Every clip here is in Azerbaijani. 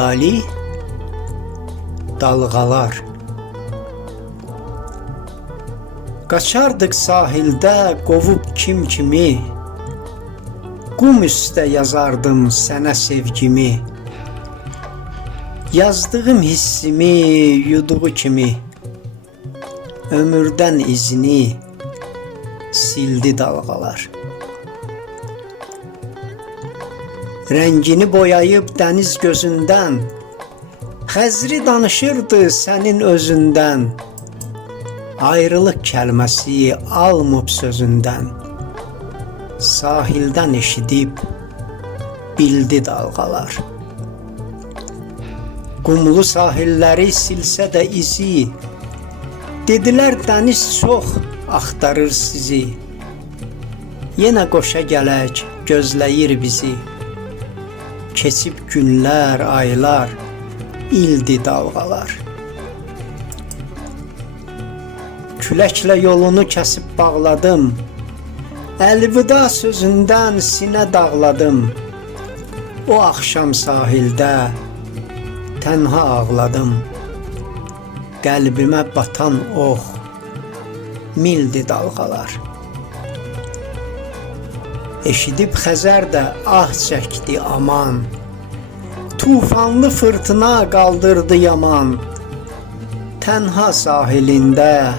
xəyali dalğalar. Qaçardıq sahildə qovub kim kimi, qum üstə yazardım sənə sevgimi. Yazdığım hissimi yuduğu kimi, ömürdən izini sildi dalğalar. Rəngini boyayıb dəniz gözündən, Xəzri danışırdı sənin özündən. Ayrılıq kəlməsi almıb sözündən, sahildən eşidib bildi dalğalar. Qumlu sahilləri silsə də izi, dedilər dəniz çox axtarır sizi. Yenə qoşa gələk gözləyir bizi. Keçib günlər, aylar, ildi dalğalar. Küləklə yolunu kəsib bağladım, əlvida sözündən sinə dağladım. O axşam sahildə tənha ağladım, qəlbimə batan ox mildi dalğalar. Eşidib Xəzər də ah çəkdi aman, tufanlı fırtına qaldırdı yaman. Tənha sahilində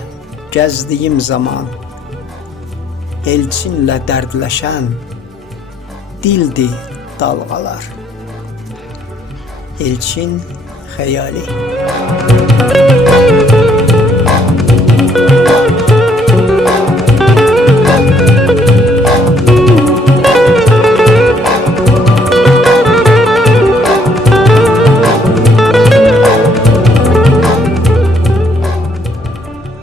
gəzdiyim zaman, elçinlə dərdləşən dildi dalğalar. Elçin Xəyali.